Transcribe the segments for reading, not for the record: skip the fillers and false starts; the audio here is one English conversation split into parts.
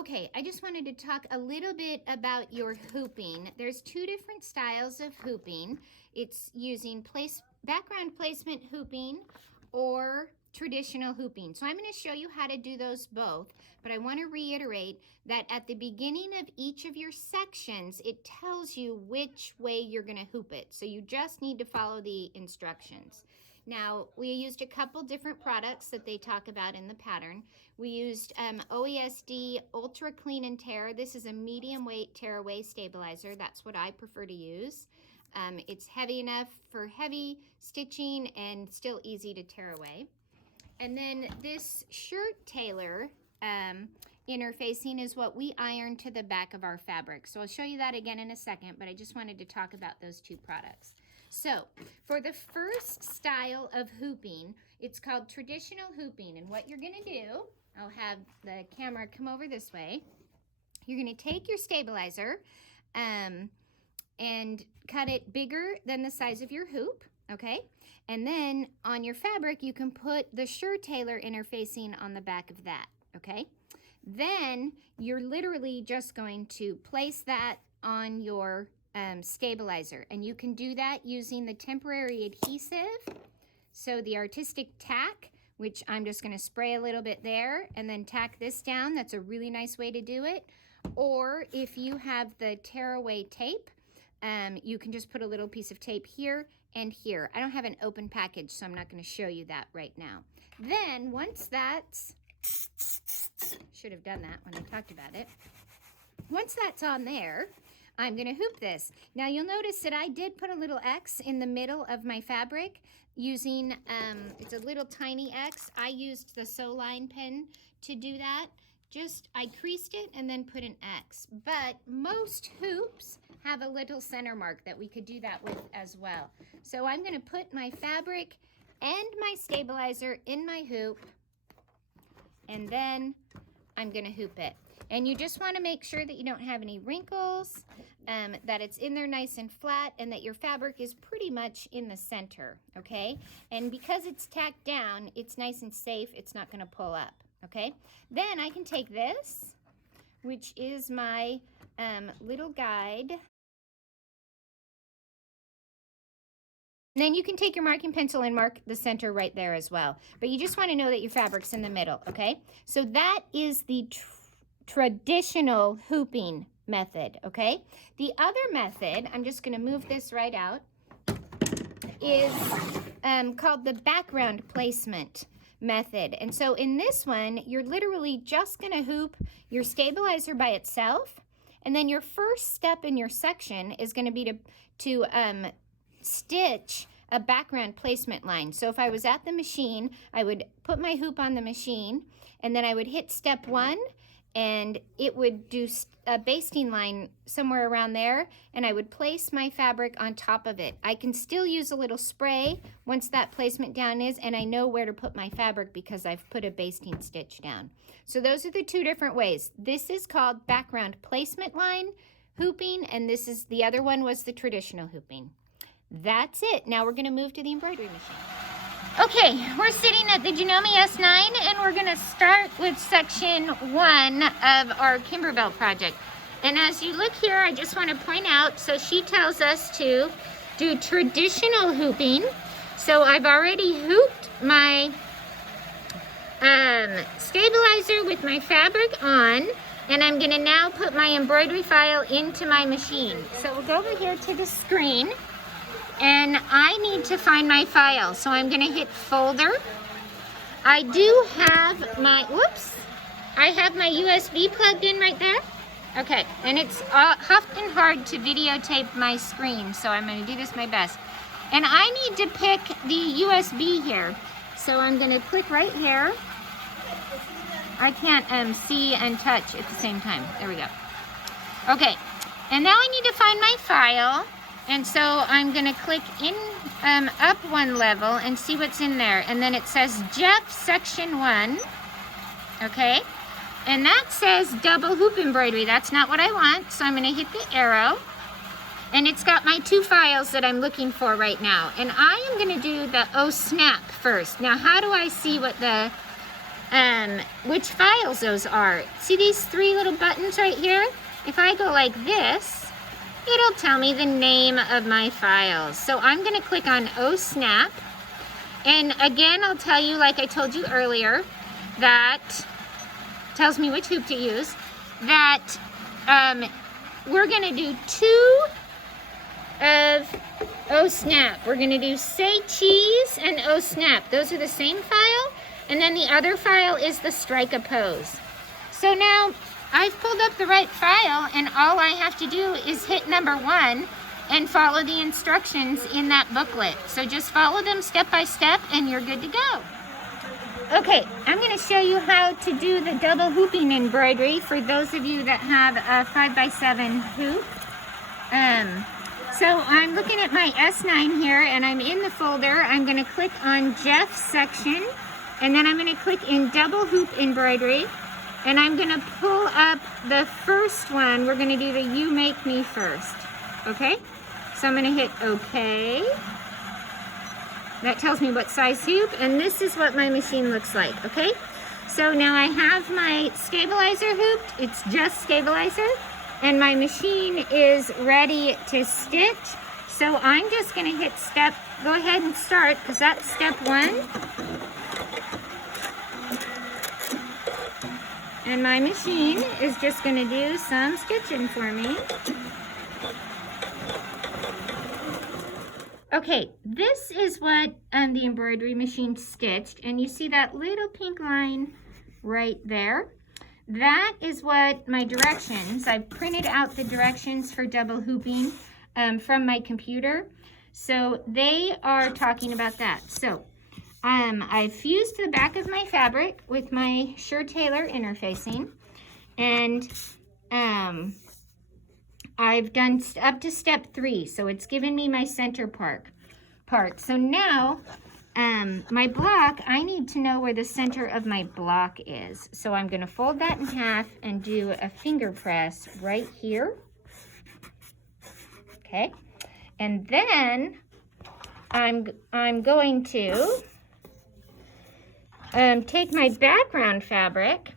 Okay, I just wanted to talk a little bit about your hooping. There's two different styles of hooping. It's using background placement hooping or traditional hooping. So I'm going to show you how to do those both, but I want to reiterate that at the beginning of each of your sections, it tells you which way you're going to hoop it. So you just need to follow the instructions. Now, we used a couple different products that they talk about in the pattern. We used OESD Ultra Clean and Tear. This is a medium weight tear away stabilizer. That's what I prefer to use. It's heavy enough for heavy stitching and still easy to tear away. And then this shirt tailor interfacing is what we iron to the back of our fabric. So I'll show you that again in a second, but I just wanted to talk about those two products. So for the first style of hooping, it's called traditional hooping. And what you're gonna do, I'll have the camera come over this way. You're gonna take your stabilizer and cut it bigger than the size of your hoop, okay? And then on your fabric, you can put the shirt tailor interfacing on the back of that, okay? Then you're literally just going to place that on your stabilizer, and you can do that using the temporary adhesive. So the artistic tack, which I'm just going to spray a little bit there and then tack this down. That's a really nice way to do it. Or if you have the tearaway tape, you can just put a little piece of tape here and here. I don't have an open package, so I'm not going to show you that right now. Then once that's, should have done that when I talked about it. Once that's on there, I'm going to hoop this. Now you'll notice that I did put a little X in the middle of my fabric using, it's a little tiny X. I used the Sew Line pen to do that. I creased it and then put an X. But most hoops have a little center mark that we could do that with as well. So I'm going to put my fabric and my stabilizer in my hoop, and then I'm going to hoop it. And you just want to make sure that you don't have any wrinkles, that it's in there nice and flat, and that your fabric is pretty much in the center, okay? And because it's tacked down, it's nice and safe. It's not going to pull up, okay? Then I can take this, which is my little guide. And then you can take your marking pencil and mark the center right there as well. But you just want to know that your fabric's in the middle, okay? So that is the traditional hooping method, okay? The other method, I'm just going to move this right out, is called the background placement method. And so in this one, you're literally just going to hoop your stabilizer by itself, and then your first step in your section is going to be to stitch a background placement line. So if I was at the machine, I would put my hoop on the machine, and then I would hit step 1, and it would do a basting line somewhere around there, and I would place my fabric on top of it. I can still use a little spray once that placement down is, and I know where to put my fabric because I've put a basting stitch down. So those are the two different ways. This is called background placement line hooping, and the other one was the traditional hooping. That's it. Now we're going to move to the embroidery machine. Okay, we're sitting at the Janome S9, and we're going to start with section 1 of our Kimberbell project. And as you look here, I just want to point out, so she tells us to do traditional hooping. So I've already hooped my stabilizer with my fabric on, and I'm going to now put my embroidery file into my machine. So we'll go over here to the screen. And I need to find my file, so I'm going to hit folder. I do have my, I have my USB plugged in right there. Okay, and it's often hard to videotape my screen, so I'm going to do this my best. And I need to pick the USB here, so I'm going to click right here. I can't see and touch at the same time. There we go. Okay, and now I need to find my file. And so I'm going to click in up one level and see what's in there. And then it says Jeff section 1. Okay. And that says double hoop embroidery. That's not what I want. So I'm going to hit the arrow. And it's got my 2 files that I'm looking for right now. And I am going to do the Oh Snap first. Now, how do I see what the which files those are. See these 3 little buttons right here? If I go like this, it'll tell me the name of my files. So I'm going to click on OSnap. And again, I'll tell you, like I told you earlier, that tells me which hoop to use, that we're going to do 2 of OSnap. We're going to do Say Cheese and OSnap. Those are the same file. And then the other file is the Strike a Pose. So now I've pulled up the right file, and all I have to do is hit number 1 and follow the instructions in that booklet. So just follow them step by step and you're good to go. Okay, I'm going to show you how to do the double hooping embroidery for those of you that have a 5x7 hoop. So I'm looking at my S9 here, and I'm in the folder. I'm going to click on Jeff's section, and then I'm going to click in double hoop embroidery, and I'm going to pull up the first one. We're going to do the You Make Me first, okay? So I'm going to hit OK. That tells me what size hoop, and this is what my machine looks like, okay? So now I have my stabilizer hooped. It's just stabilizer, and my machine is ready to stitch. So I'm just going to hit go ahead and start, because that's step 1. And my machine is just going to do some stitching for me. Okay, this is what the embroidery machine stitched, and you see that little pink line right there. That is what my directions, I printed out the directions for double hooping from my computer. So they are talking about that. So I fused the back of my fabric with my SureTailor interfacing, and I've done up to step 3, so it's given me my center part. So now, my block, I need to know where the center of my block is. So I'm going to fold that in half and do a finger press right here. Okay, and then I'm going to take my background fabric,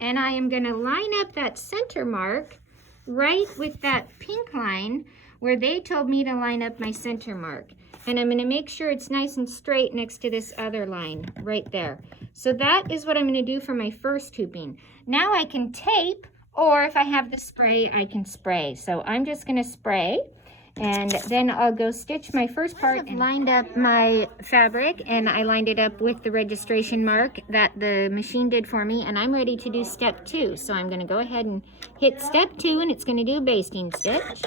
and I am going to line up that center mark right with that pink line where they told me to line up my center mark. And I'm going to make sure it's nice and straight next to this other line right there. So that is what I'm going to do for my first hooping. Now I can tape, or if I have the spray, I can spray. So I'm just going to spray, and then I'll go stitch my first part. I've lined up my fabric, and I lined it up with the registration mark that the machine did for me, and I'm ready to do step 2. So I'm going to go ahead and hit step 2, and it's going to do a basting stitch.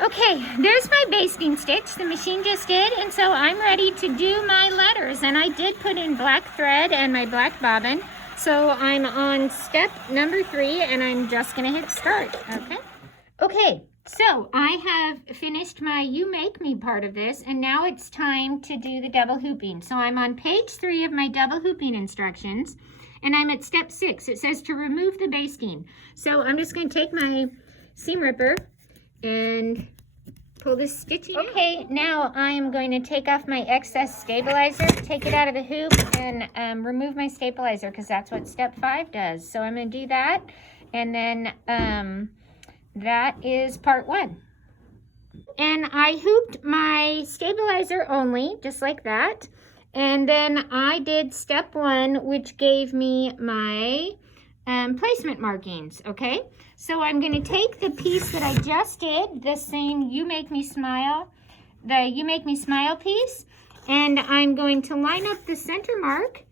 Okay, there's my basting stitch the machine just did, and so I'm ready to do my letters, and I did put in black thread and my black bobbin. So I'm on step number 3, and I'm just going to hit start, okay? So I have finished my You Make Me part of this, and now it's time to do the double hooping. So I'm on page 3 of my double hooping instructions, and I'm at step 6. It says to remove the basting. So I'm just going to take my seam ripper and pull this stitching out. Okay, now I am going to take off my excess stabilizer, take it out of the hoop, and remove my stabilizer, because that's what step 5 does. So I'm going to do that, and then that is part 1. And I hooped my stabilizer only, just like that. And then I did step 1, which gave me my placement markings, okay? So I'm going to take the piece that I just did, the same You Make Me Smile, the You Make Me Smile piece, and I'm going to line up the center mark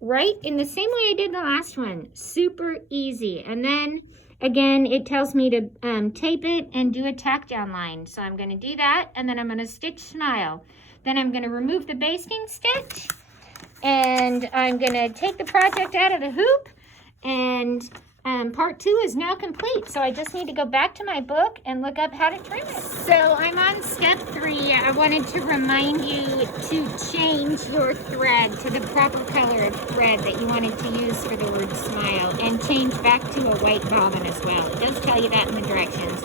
right in the same way I did the last one. Super easy. And then again, it tells me to tape it and do a tack down line. So I'm going to do that, and then I'm going to stitch Smile. Then I'm going to remove the basting stitch, and I'm going to take the project out of the hoop, and part 2 is now complete. So I just need to go back to my book and look up how to trim it. So I'm on step 3. I wanted to remind you to change your thread to the proper color of thread that you wanted to use for the word smile, and change back to a white bobbin as well. It does tell you that in the directions.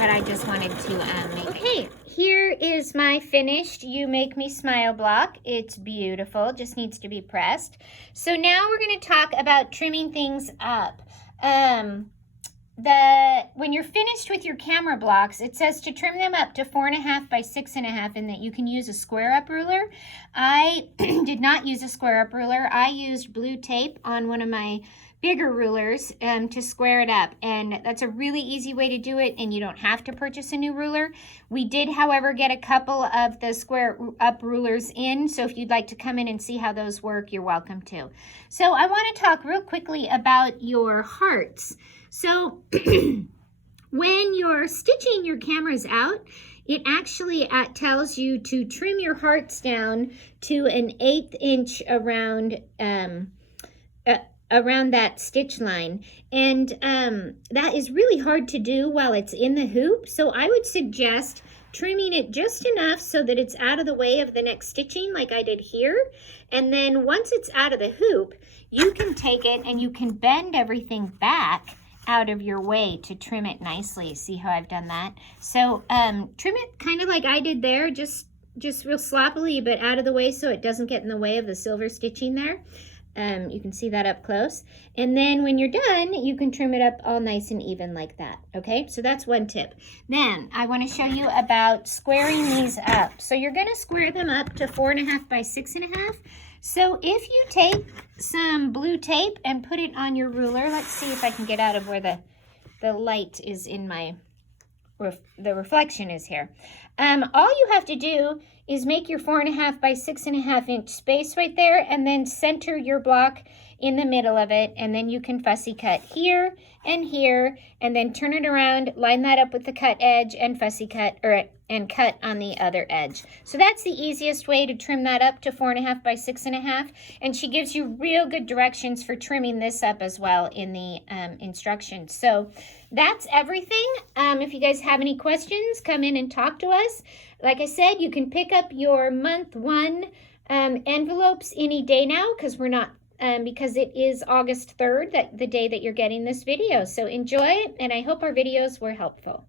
but I just wanted to make. Okay, here is my finished You Make Me Smile block. It's beautiful, just needs to be pressed. So now we're going to talk about trimming things up. When you're finished with your camera blocks, it says to trim them up to 4.5 by 6.5 and that you can use a square up ruler. I did not use a square up ruler. I used blue tape on one of my bigger rulers to square it up, and that's a really easy way to do it, and you don't have to purchase a new ruler. We did, however, get a couple of the square up rulers in, so if you'd like to come in and see how those work, you're welcome to. So I want to talk real quickly about your hearts. So when you're stitching your cameras out, it actually tells you to trim your hearts down to an 1/8 inch around that stitch line, and that is really hard to do while it's in the hoop. So I would suggest trimming it just enough so that it's out of the way of the next stitching like I did here, and then once it's out of the hoop, you can take it and you can bend everything back out of your way to trim it nicely. See how I've done that? So trim it kind of like I did there, just real sloppily, but out of the way so it doesn't get in the way of the silver stitching there. You can see that up close. And then when you're done, you can trim it up all nice and even like that. Okay, so that's one tip. Then I want to show you about squaring these up. So you're going to square them up to 4.5 by 6.5. So if you take some blue tape and put it on your ruler, let's see if I can get out of where the light is in my, the reflection is here. All you have to do is make your 4.5 by 6.5 inch space right there, and then center your block in the middle of it, and then you can fussy cut here, and then turn it around, line that up with the cut edge, and fussy cut, and cut on the other edge. So that's the easiest way to trim that up to 4.5 by 6.5, and she gives you real good directions for trimming this up as well in the instructions. So that's everything. If you guys have any questions, come in and talk to us. Like I said, you can pick up your month 1 envelopes any day now, because we're not because it is August 3rd, the day that you're getting this video. So enjoy it, and I hope our videos were helpful.